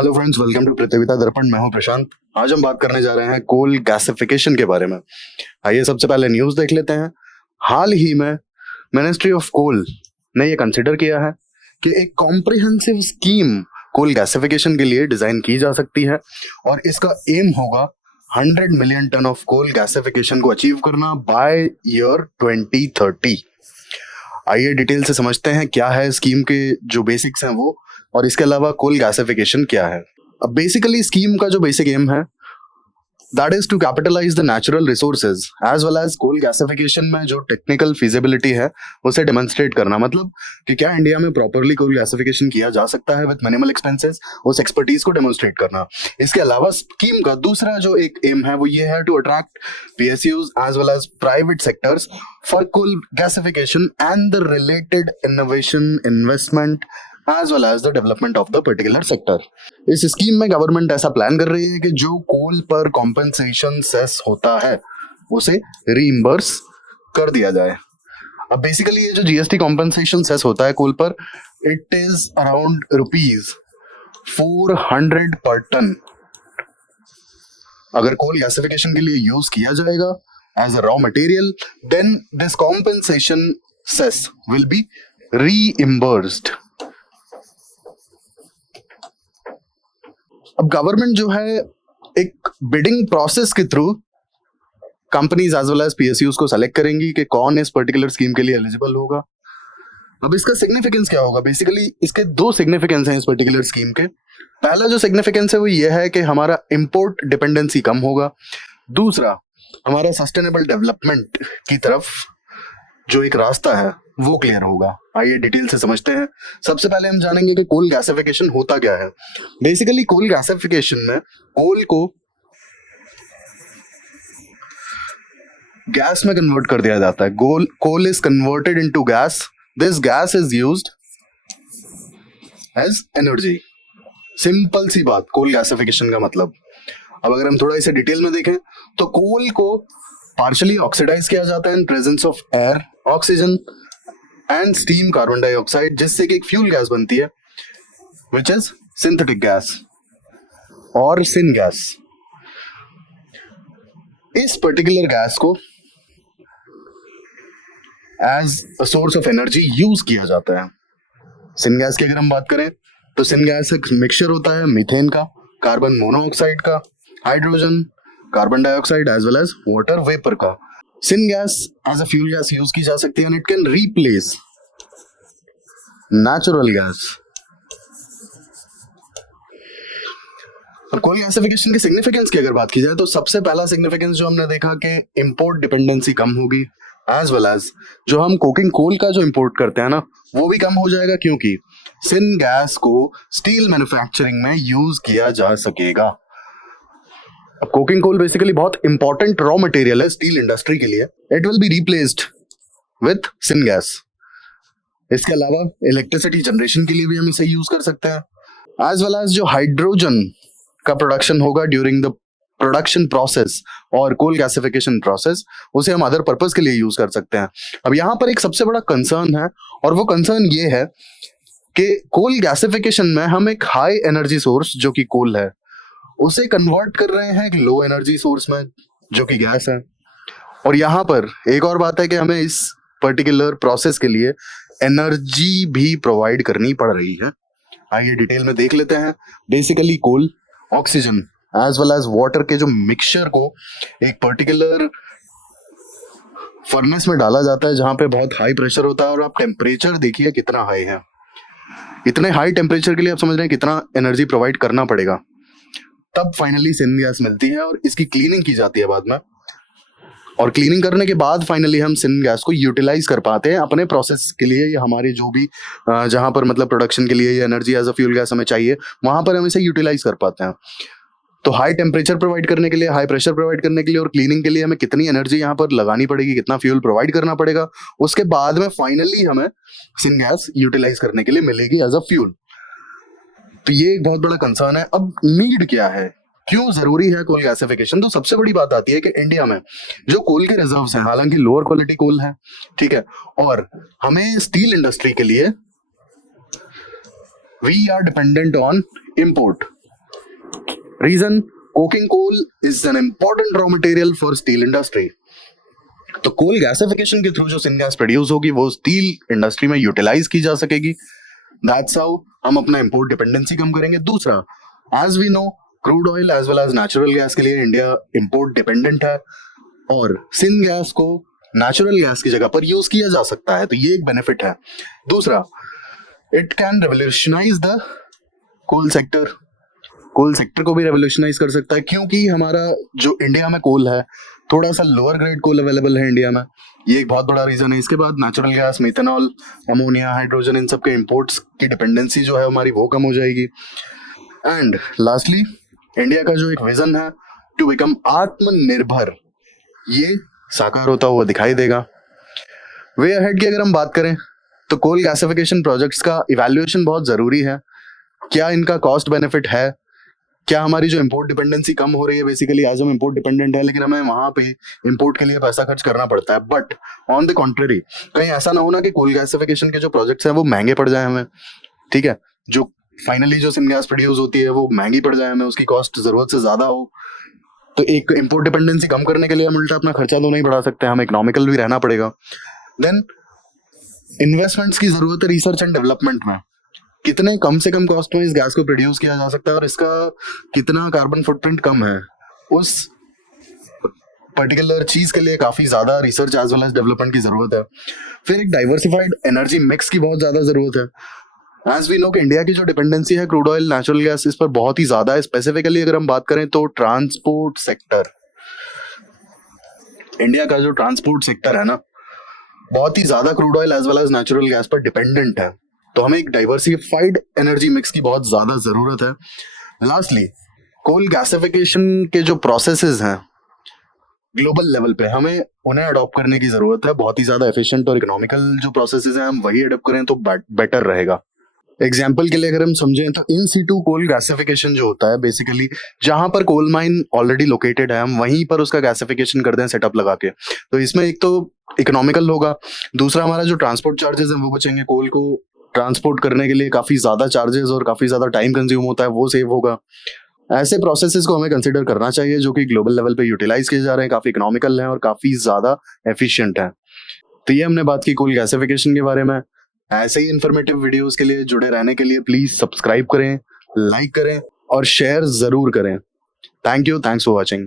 Hello friends, welcome to प्रतियोगिता दर्पण। मैं हूं प्रशांत। आज हम बात करने जा रहे हैं कोल गैसिफिकेशन के बारे में। आइए सबसे पहले न्यूज़ देख लेते हैं। हाल ही में मिनिस्ट्री ऑफ कोल ने ये कंसिडर किया है कि एक कॉम्प्रिहेंसिव स्कीम कोल गैसिफिकेशन के लिए डिजाइन की जा सकती है और इसका एम होगा 100 million ton of coal gasification को अचीव करना बाय ईयर 2030। आइए डिटेल से समझते हैं क्या है स्कीम के जो बेसिक्स हैं वो, और इसके अलावा कोल गैसिफिकेशन क्या है। अब बेसिकली स्कीम का जो बेसिक एम है that is to capitalise the natural resources as well as coal gasification में जो टेक्निकल फिजिबिलिटी है उसे डेमोन्स्ट्रेट करना। मतलब कि क्या इंडिया में प्रॉपरली कोल गैसिफिकेशन किया जा सकता है विद मिनिमल एक्सपेंसेस, उस एक्सपर्टीज को डेमोन्स्ट्रेट करना। इसके अलावा स्कीम का दूसरा जो एक एम है वो ये है to attract PSUs as well as private sectors for coal gasification and the related innovation investment as well as the development of the particular sector। इस स्कीम में गवर्नमेंट ऐसा प्लान कर रही है कि जो कोल पर कॉम्पेंसेशन सेस होता है उसे रीइंबर्स कर दिया जाए। अब बेसिकली ये जो जीएसटी कॉम्पेंसेशन सेस होता है कोल पर, इट इज अराउंड ₹400 पर टन। अगर कोल गैसिफिकेशन के लिए यूज किया जाएगा as a raw material, then this compensation cess will be reimbursed. अब गवर्नमेंट जो है एक बिडिंग प्रोसेस के through companies as well as PSUs को सेलेक्ट करेंगी कि कौन इस पर्टिकुलर स्कीम के लिए एलिजिबल होगा। अब इसका सिग्निफिकेंस क्या होगा? बेसिकली इसके दो सिग्निफिकेंस हैं इस पर्टिकुलर स्कीम के। पहला जो सिग्निफिकेंस है वो ये है कि हमारा इंपोर्ट डिपेंडेंसी कम होगा। दूसरा, हमारा सस्टेनेबल डेवलपमेंट की तरफ जो एक रास्ता है वो क्लियर होगा। आइए डिटेल से समझते हैं। सबसे पहले हम जानेंगे कि कोल गैसिफिकेशन होता क्या है। बेसिकली कोल गैसिफिकेशन में कोल को गैस में कन्वर्ट कर दिया जाता है। Coal is converted into gas. This gas is used as energy. Simple सी बात कोल गैसिफिकेशन का मतलब। अब अगर हम थोड़ा इसे डिटेल में देखें तो कोल को पार्शियली ऑक्सीडाइज किया जाता है in presence of air, oxygen and steam, carbon dioxide, जिससे कि एक फ्यूल गैस बनती है विच इज सिंथेटिक गैस और सिन गैस। इस पर्टिकुलर गैस को as a source of energy use किया जाता है। सिन गैस की अगर हम बात करें तो सिन गैस एक मिक्सचर होता है मीथेन का, कार्बन मोनोऑक्साइड का, hydrogen, carbon dioxide as well as water vapour का। Syngas as a fuel gas use की जा सकती है and it can replace natural gas. अब कोल गैसिफिकेशन के सिग्निफिकेंस की अगर बात की जाए तो सबसे पहला सिग्निफिकेंस जो हमने देखा कि इंपोर्ट डिपेंडेंसी कम होगी, एज वेल एज जो हम कोकिंग कोल का जो इंपोर्ट करते हैं ना वो भी कम हो जाएगा, क्योंकि सिन गैस को स्टील मैन्युफैक्चरिंग में यूज किया जा सकेगा। अब कोकिंग कोल बेसिकली बहुत इंपॉर्टेंट रॉ मटेरियल है स्टील इंडस्ट्री के लिए। It will be replaced with syn gas. इसके अलावा इलेक्ट्रिसिटी जनरेशन के लिए भी हम इसे यूज कर सकते हैं, एज वेल एज जो हाइड्रोजन का प्रोडक्शन होगा ड्यूरिंग द प्रोडक्शन प्रोसेस और कोल गैसिफिकेशन प्रोसेस, उसे हम अदर पर्पस के लिए यूज कर सकते हैं। अब यहाँ पर एक सबसे बड़ा कंसर्न है और वो कंसर्न ये है कि कोल गैसिफिकेशन में हम एक हाई एनर्जी सोर्स जो कि कोल है उसे कन्वर्ट कर रहे हैं एक लो एनर्जी सोर्स में जो कि गैस है। और यहाँ पर एक और बात है कि हमें इस पर्टिकुलर प्रोसेस के लिए एनर्जी भी प्रोवाइड करनी पड़ रही है। आइए डिटेल में देख लेते हैं। Basically coal, oxygen as well as water के जो मिक्सचर को एक पर्टिकुलर फर्नेस में डाला जाता है जहां पे बहुत हाई प्रेशर होता है, और आप टेम्परेचर देखिए कितना हाई है। इतने हाई टेम्परेचर के लिए आप समझ रहे हैं कितना एनर्जी प्रोवाइड करना पड़ेगा। तब फाइनली सिन गैस मिलती है और इसकी क्लीनिंग की जाती है बाद में, और क्लीनिंग करने के बाद फाइनली हम सिन गैस को यूटिलाइज कर पाते हैं अपने प्रोसेस के लिए, या हमारी जो भी जहां पर मतलब प्रोडक्शन के लिए ये energy as a fuel gas हमें चाहिए वहां पर हम इसे यूटिलाइज कर पाते हैं। तो हाई टेम्परेचर प्रोवाइड करने के लिए, हाई प्रेशर प्रोवाइड करने के लिए और क्लीनिंग के लिए हमें कितनी एनर्जी यहाँ पर लगानी पड़ेगी, कितना फ्यूल प्रोवाइड करना पड़ेगा, उसके बाद में फाइनली हमें सिन गैस यूटिलाइज करने के लिए मिलेगी एज अ फ्यूल। तो ये एक बहुत बड़ा कंसर्न है। अब नीड क्या है, क्यों जरूरी है कोल गैसिफिकेशन? तो सबसे बड़ी बात आती है कि इंडिया में जो कोल के रिजर्व्स हैं, हालांकि लोअर क्वालिटी कोल है, ठीक है, और हमें स्टील इंडस्ट्री के लिए we are dependent on import. Reason, coking coal is an important raw material for steel industry. तो कोल गैसिफिकेशन के थ्रू जो सिनगैस प्रोड्यूस होगी वो स्टील इंडस्ट्री में यूटिलाइज की जा सकेगी। दैट्स हाउ हम अपना इंपोर्ट डिपेंडेंसी कम करेंगे। दूसरा, as we know, crude oil as well as natural gas के लिए इंडिया इंपोर्ट डिपेंडेंट है और सिन गैस को नेचुरल गैस की जगह पर यूज किया जा सकता है, तो ये एक बेनिफिट है। दूसरा, it can revolutionise the coal sector. Coal sector को भी रेवोल्यूशनाइज कर सकता है, क्योंकि हमारा जो इंडिया में कोल है थोड़ा सा लोअर ग्रेड कोल अवेलेबल है इंडिया में, ये एक बहुत बड़ा रीजन है। इसके बाद natural gas, methanol, ammonia, hydrogen, इन सब के इंपोर्ट्स की डिपेंडेंसी जो है हमारी वो कम हो जाएगी। एंड लास्टली, इंडिया का जो एक विजन है टू बिकम आत्मनिर्भर, ये साकार होता हुआ दिखाई देगा। वे अहेड की अगर हम बात करें तो कोल गैसिफिकेशन प्रोजेक्ट्स का इवैल्यूएशन बहुत जरूरी है। क्या इनका कॉस्ट बेनिफिट है, क्या हमारी जो इंपोर्ट डिपेंडेंसी कम हो रही है, बेसिकली आज हम इंपोर्ट डिपेंडेंट है लेकिन हमें वहां पे इंपोर्ट के लिए पैसा खर्च करना पड़ता है। बट ऑन द कॉन्ट्ररी, कहीं ऐसा ना होना कि कोल गैसिफिकेशन के जो प्रोजेक्ट्स हैं वो महंगे पड़ जाए हमें, ठीक है, जो फाइनली जो सिनगैस प्रोड्यूस होती है वो महंगी पड़ जाए हमें, उसकी कॉस्ट जरूरत से ज्यादा हो। तो एक इंपोर्ट डिपेंडेंसी कम करने के लिए हम उल्टा अपना खर्चा तो नहीं बढ़ा सकते, हमें इकोनॉमिकल भी रहना पड़ेगा। देन इन्वेस्टमेंट्स की जरूरत है रिसर्च एंड डेवलपमेंट में। कितने कम से कम कॉस्ट में इस गैस को प्रोड्यूस किया जा सकता है और इसका कितना कार्बन फुटप्रिंट कम है, उस पर्टिकुलर चीज के लिए काफी ज्यादा research as well as development की जरूरत है। फिर एक डाइवर्सिफाइड एनर्जी मिक्स की बहुत ज्यादा जरूरत है। एज वी नो कि इंडिया की जो डिपेंडेंसी है क्रूड ऑयल, नेचुरल गैस, इस पर बहुत ही ज्यादा है। स्पेसिफिकली अगर हम बात करें तो ट्रांसपोर्ट सेक्टर, इंडिया का जो ट्रांसपोर्ट सेक्टर है ना, बहुत ही ज्यादा crude oil as well as natural gas पर डिपेंडेंट है। तो हमें एक डाइवर्सिफाइड एनर्जी मिक्स की बहुत ज्यादा जरूरत है। लास्टली, कोल गैसिफिकेशन के जो प्रोसेसेस हैं ग्लोबल लेवल पे, हमें उन्हें अडॉप्ट करने की जरूरत है। बहुत ही ज्यादा एफिशिएंट और इकोनॉमिकल जो प्रोसेसेस हैं हम वही अडॉप्ट करें तो बेटर रहेगा। एग्जाम्पल के लिए अगर हम समझें तो इन सीटू कोल गैसिफिकेशन जो होता है, बेसिकली जहां पर कोल माइन ऑलरेडी लोकेटेड है हम वहीं पर उसका गैसिफिकेशन कर दें सेटअप लगा के, तो इसमें एक तो इकोनॉमिकल होगा, दूसरा हमारा जो ट्रांसपोर्ट चार्जेस हैं वो बचेंगे। कोल को ट्रांसपोर्ट करने के लिए काफी ज्यादा चार्जेस और काफी ज्यादा टाइम कंज्यूम होता है, वो सेव होगा। ऐसे प्रोसेसेस को हमें कंसिडर करना चाहिए जो कि ग्लोबल लेवल पे यूटिलाइज किए जा रहे हैं, काफी इकोनॉमिकल हैं और काफी ज्यादा एफिशिएंट हैं। तो ये हमने बात की कोल गैसिफिकेशन के बारे में। ऐसे ही इंफॉर्मेटिव वीडियोस के लिए जुड़े रहने के लिए प्लीज सब्सक्राइब करें, लाइक करें और शेयर जरूर करें। Thank you, thanks for watching.